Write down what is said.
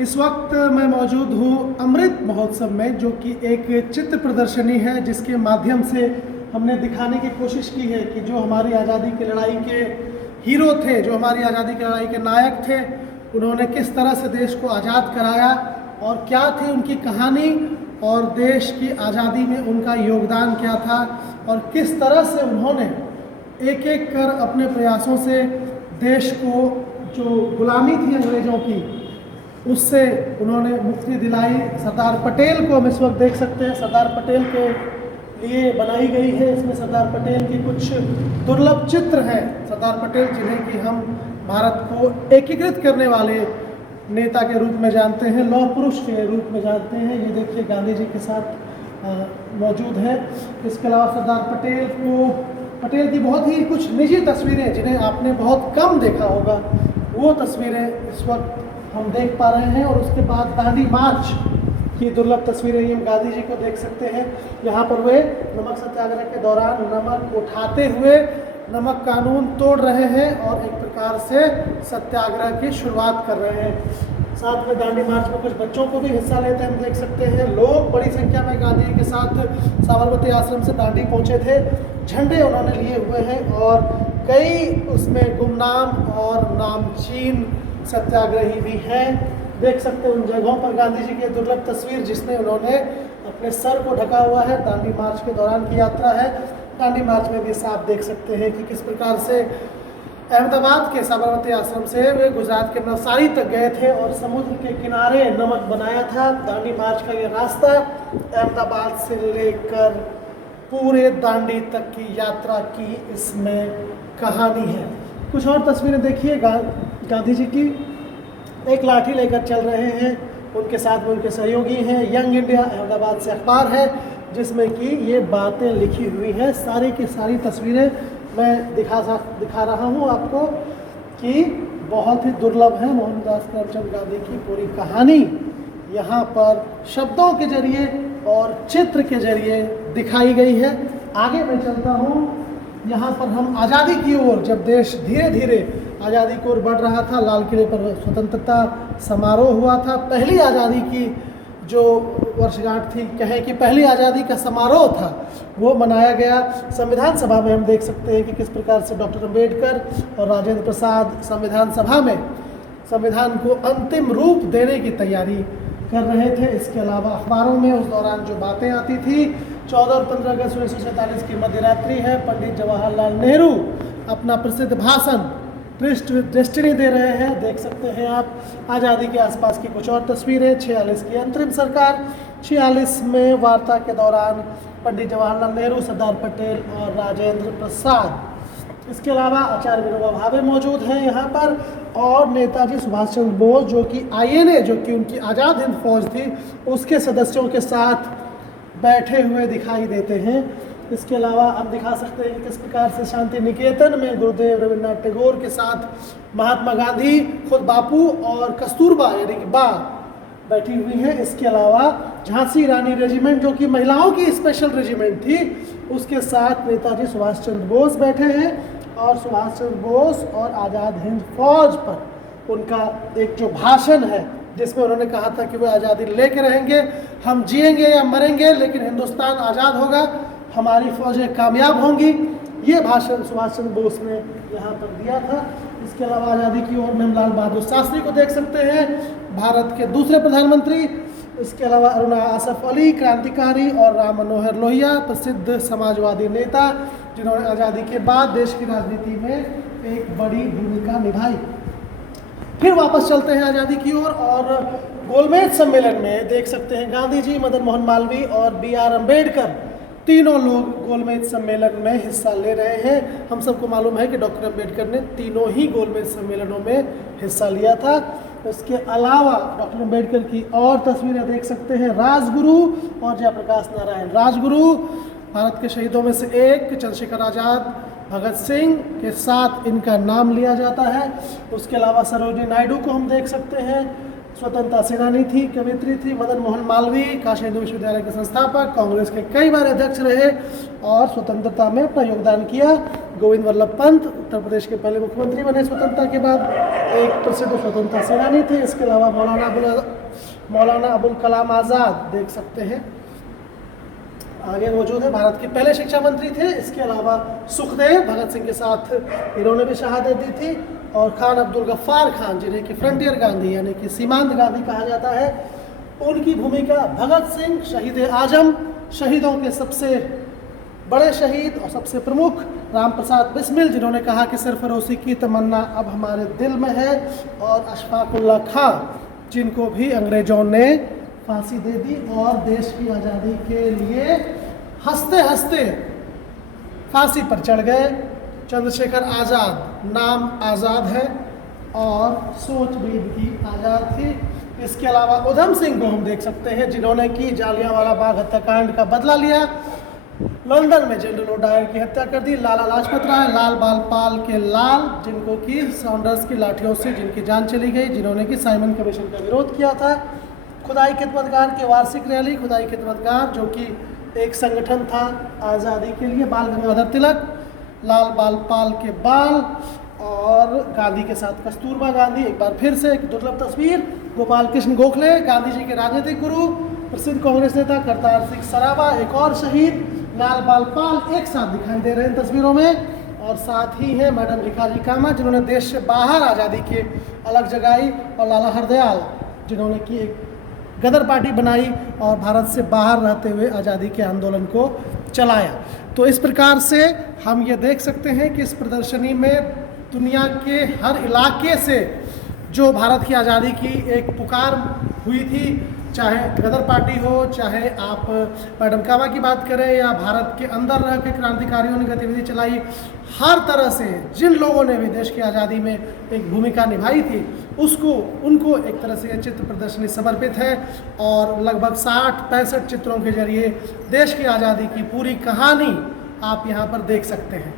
इस वक्त मैं मौजूद हूँ अमृत महोत्सव में, जो कि एक चित्र प्रदर्शनी है जिसके माध्यम से हमने दिखाने की कोशिश की है कि जो हमारी आज़ादी की लड़ाई के हीरो थे, जो हमारी आज़ादी की लड़ाई के नायक थे, उन्होंने किस तरह से देश को आज़ाद कराया और क्या थी उनकी कहानी और देश की आज़ादी में उनका योगदान क्या था और किस तरह से उन्होंने एक एक कर अपने प्रयासों से देश को, जो गुलामी थी अंग्रेज़ों की, उससे उन्होंने मुक्ति दिलाई। सरदार पटेल को हम इस वक्त देख सकते हैं, सरदार पटेल के लिए बनाई गई है। इसमें सरदार पटेल की कुछ दुर्लभ चित्र हैं। सरदार पटेल जिन्हें कि हम भारत को एकीकृत करने वाले नेता के रूप में जानते हैं, लौह पुरुष के रूप में जानते हैं। ये देखिए गांधी जी के साथ मौजूद है। इसके अलावा सरदार पटेल की बहुत ही कुछ निजी तस्वीरें जिन्हें आपने बहुत कम देखा होगा, वो तस्वीरें इस वक्त हम देख पा रहे हैं। और उसके बाद दांडी मार्च की दुर्लभ तस्वीरें ये हम गांधी जी को देख सकते हैं। यहाँ पर वे नमक सत्याग्रह के दौरान नमक उठाते हुए नमक कानून तोड़ रहे हैं और एक प्रकार से सत्याग्रह की शुरुआत कर रहे हैं। साथ में दांडी मार्च में कुछ बच्चों को भी हिस्सा लेते हम देख सकते हैं। लोग बड़ी संख्या में गांधी जी के साथ साबरमती आश्रम से दांडी पहुँचे थे। झंडे उन्होंने लिए हुए हैं और कई उसमें गुमनाम और नामचीन सत्याग्रही भी हैं। देख सकते हैं उन जगहों पर गांधी जी की दुर्लभ तस्वीर जिसमें उन्होंने अपने सर को ढका हुआ है। दांडी मार्च के दौरान की यात्रा है। दांडी मार्च में भी साफ देख सकते हैं कि किस प्रकार से अहमदाबाद के साबरमती आश्रम से वे गुजरात के नवसारी तक गए थे और समुद्र के किनारे नमक बनाया था। दांडी मार्च का ये रास्ता अहमदाबाद से लेकर पूरे दांडी तक की यात्रा की इसमें कहानी है। कुछ और तस्वीरें देखिए गांधी जी की। एक लाठी लेकर चल रहे हैं, उनके साथ में उनके सहयोगी हैं। यंग इंडिया अहमदाबाद से अखबार है जिसमें कि ये बातें लिखी हुई हैं। सारी की सारी तस्वीरें मैं दिखा रहा हूँ आपको कि बहुत ही दुर्लभ है। मोहनदास करमचंद गांधी की पूरी कहानी यहाँ पर शब्दों के जरिए और चित्र के जरिए दिखाई गई है। आगे मैं चलता हूँ। यहाँ पर हम आज़ादी की ओर, जब देश धीरे धीरे आज़ादी की ओर बढ़ रहा था, लाल किले पर स्वतंत्रता समारोह हुआ था। पहली आज़ादी की जो वर्षगांठ थी, कहें कि पहली आज़ादी का समारोह था, वो मनाया गया। संविधान सभा में हम देख सकते हैं कि किस प्रकार से डॉक्टर अम्बेडकर और राजेंद्र प्रसाद संविधान सभा में संविधान को अंतिम रूप देने की तैयारी कर रहे थे। इसके अलावा अखबारों में उस दौरान जो बातें आती थी, 14 और 15 अगस्त 1947 की मध्यरात्रि है। पंडित जवाहरलाल नेहरू अपना प्रसिद्ध भाषण डेस्टिनी दे रहे हैं। देख सकते हैं आप आज़ादी के आसपास की कुछ और तस्वीरें। 46 की अंतरिम सरकार, 46 में वार्ता के दौरान पंडित जवाहरलाल नेहरू, सरदार पटेल और राजेंद्र प्रसाद। इसके अलावा आचार्य विनोबा भावे मौजूद हैं यहाँ पर, और नेताजी सुभाष चंद्र बोस, जो कि INA, जो कि उनकी आज़ाद हिंद फौज थी, उसके सदस्यों के साथ बैठे हुए दिखाई देते हैं। इसके अलावा हम दिखा सकते हैं कि किस प्रकार से शांति निकेतन में गुरुदेव रविन्द्रनाथ टैगोर के साथ महात्मा गांधी, खुद बापू और कस्तूरबा यानी कि बा बैठी हुई हैं। इसके अलावा झांसी रानी रेजिमेंट, जो कि महिलाओं की स्पेशल रेजिमेंट थी, उसके साथ नेताजी सुभाष चंद्र बोस बैठे हैं। और सुभाष चंद्र बोस और आज़ाद हिंद फौज पर उनका एक जो भाषण है जिसमें उन्होंने कहा था कि वे आज़ादी लेके रहेंगे, हम जिएंगे या मरेंगे लेकिन हिंदुस्तान आज़ाद होगा, हमारी फौजें कामयाब होंगी, ये भाषण सुभाष चंद्र बोस ने यहाँ पर दिया था। इसके अलावा आज़ादी की ओर में हम लाल बहादुर शास्त्री को देख सकते हैं, भारत के दूसरे प्रधानमंत्री। इसके अलावा अरुणा आसफ अली, क्रांतिकारी, और राम मनोहर लोहिया, प्रसिद्ध समाजवादी नेता, जिन्होंने आज़ादी के बाद देश की राजनीति में एक बड़ी भूमिका निभाई। फिर वापस चलते हैं आज़ादी की ओर और गोलमेज सम्मेलन में देख सकते हैं गांधी जी, मदन मोहन मालवीय और BR अम्बेडकर, तीनों लोग गोलमेज सम्मेलन में हिस्सा ले रहे हैं। हम सबको मालूम है कि डॉक्टर अम्बेडकर ने तीनों ही गोलमेज सम्मेलनों में हिस्सा लिया था। उसके अलावा डॉक्टर अम्बेडकर की और तस्वीरें देख सकते हैं। राजगुरु और जयप्रकाश नारायण। राजगुरु भारत के शहीदों में से एक, चंद्रशेखर आज़ाद, भगत सिंह के साथ इनका नाम लिया जाता है। उसके अलावा सरोजिनी नायडू को हम देख सकते हैं, स्वतंत्रता सेनानी थी, कवित्री थी। मदन मोहन मालवीय काशी हिंदू विश्वविद्यालय के संस्थापक, कांग्रेस के कई बार अध्यक्ष रहे और स्वतंत्रता में अपना योगदान किया। गोविंद वल्लभ पंत उत्तर प्रदेश के पहले मुख्यमंत्री बने स्वतंत्रता के बाद। एक प्रसिद्ध स्वतंत्रता सेनानी थे। इसके अलावा मौलाना अबुल कलाम आज़ाद देख सकते हैं आगे मौजूद है, भारत के पहले शिक्षा मंत्री थे। इसके अलावा सुखदेव भगत सिंह के साथ इन्होंने भी शहादत दी थी। और खान अब्दुल गफ्फार खान, जिन्हें कि फ्रंटियर गांधी यानी कि सीमांत गांधी कहा जाता है, उनकी भूमिका भगत सिंह शहीद आजम, शहीदों के सबसे बड़े शहीद और सबसे प्रमुख राम प्रसाद बिस्मिल, जिन्होंने कहा कि सरफरोशी की तमन्ना अब हमारे दिल में है, और अशफाकुल्ला खां, जिनको भी अंग्रेजों ने फांसी दे दी और देश की आज़ादी के लिए हंसते हंसते फांसी पर चढ़ गए। चंद्रशेखर आज़ाद, नाम आज़ाद है और सोच भी इनकी आज़ाद थी। इसके अलावा उधम सिंह को हम देख सकते हैं, जिन्होंने कि जालियांवाला बाग हत्याकांड का बदला लिया, लंदन में जनरल ओडायर की हत्या कर दी। लाला लाजपत राय, लाल बाल पाल के लाल, जिनको कि सॉन्डर्स की लाठियों से जिनकी जान चली गई, जिन्होंने कि साइमन कमीशन का विरोध किया था। खुदाई खिदमतगार की वार्षिक रैली, खुदाई खिदमतगार जो कि एक संगठन था आज़ादी के लिए, बाल गंगाधर तिलक, लाल बाल पाल के बाल, और गांधी के साथ कस्तूरबा गांधी। एक बार फिर से एक दुर्लभ तस्वीर, गोपाल कृष्ण गोखले, गांधी जी के राजनीतिक गुरु, प्रसिद्ध कांग्रेस नेता करतार सिंह सराबा, एक और शहीद लाल बाल पाल, एक साथ दिखाई दे रहे हैं तस्वीरों में। और साथ ही है मैडम भिखारी कामा, जिन्होंने देश से बाहर आज़ादी की अलग जगाई, और लाला हरदयाल, जिन्होंने कि एक गदर पार्टी बनाई और भारत से बाहर रहते हुए आज़ादी के आंदोलन को चलाया। तो इस प्रकार से हम ये देख सकते हैं कि इस प्रदर्शनी में दुनिया के हर इलाके से जो भारत की आज़ादी की एक पुकार हुई थी, चाहे गदर पार्टी हो, चाहे आप मैडम कामा की बात करें, या भारत के अंदर रह के क्रांतिकारियों ने गतिविधि चलाई, हर तरह से जिन लोगों ने भी देश की आज़ादी में एक भूमिका निभाई थी, उनको एक तरह से यह चित्र प्रदर्शनी समर्पित है। और लगभग 60-65 चित्रों के जरिए देश की आज़ादी की पूरी कहानी आप यहाँ पर देख सकते हैं।